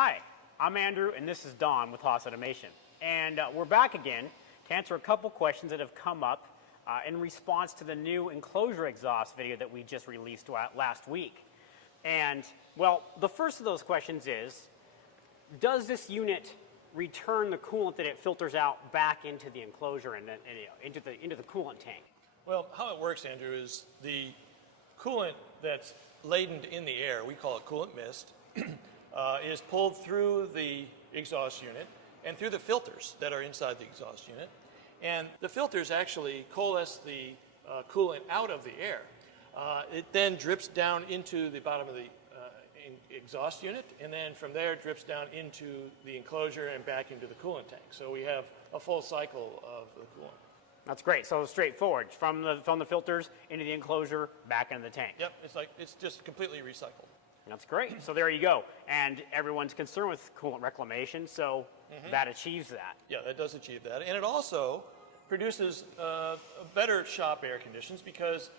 Hi, I'm Andrew, and this is Don with Haas Automation. And we're back again to answer a couple questions that have come up in response to the new Enclosure exhaust video that we just released last week. And, well, the first of those questions is, does this unit return the coolant that it filters out back into the enclosure and into the coolant tank? Well, how it works, Andrew, is the coolant that's laden in the air, we call it coolant mist, is pulled through the exhaust unit and through the filters that are inside the exhaust unit. And the filters actually coalesce the coolant out of the air. It then drips down into the bottom of the exhaust unit, and then from there it drips down into the enclosure and back into the coolant tank. So we have a full cycle of the coolant. That's great. So straightforward, from the filters into the enclosure, back into the tank. Yep, it's just completely recycled. That's great. So there you go. And everyone's concerned with coolant reclamation, so that achieves that. Yeah, that does achieve that. And it also produces better shop air conditions because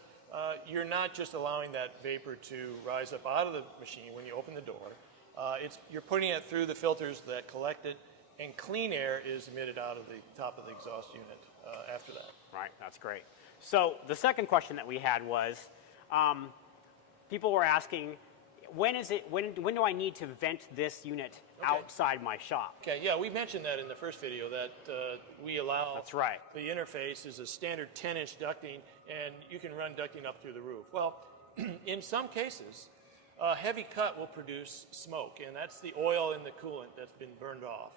you're not just allowing that vapor to rise up out of the machine when you open the door. You're putting it through the filters that collect it, and clean air is emitted out of the top of the exhaust unit after that. Right, that's great. So the second question that we had was, people were asking, when do I need to vent this unit outside my shop? Okay, yeah, we mentioned that in the first video that we allow. That's right. The interface is a standard 10-inch ducting, and you can run ducting up through the roof. Well, in some cases, a heavy cut will produce smoke, and that's the oil in the coolant that's been burned off.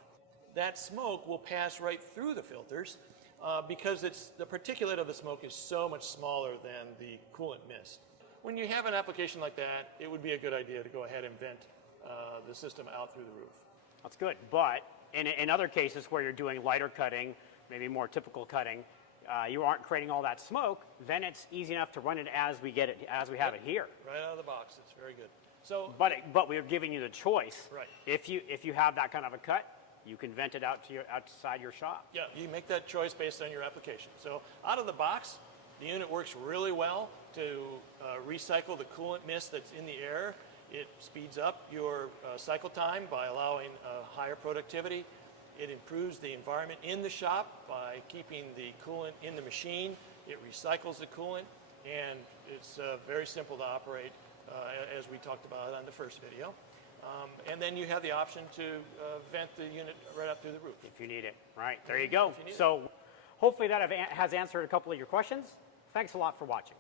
That smoke will pass right through the filters because the particulate of the smoke is so much smaller than the coolant mist. When you have an application like that, it would be a good idea to go ahead and vent the system out through the roof. That's good. But in other cases where you're doing lighter cutting, maybe more typical cutting, you aren't creating all that smoke, then it's easy enough to run it as we have it here. Right out of the box. It's very good. So, but we're giving you the choice. Right. If you have that kind of a cut, you can vent it outside your shop. Yeah, you make that choice based on your application. So out of the box, the unit works really well to recycle the coolant mist that's in the air. It speeds up your cycle time by allowing higher productivity. It improves the environment in the shop by keeping the coolant in the machine. It recycles the coolant, and it's very simple to operate, as we talked about on the first video. And then you have the option to vent the unit right up through the roof. If you need it. Right, there you go. So hopefully that has answered a couple of your questions. Thanks a lot for watching.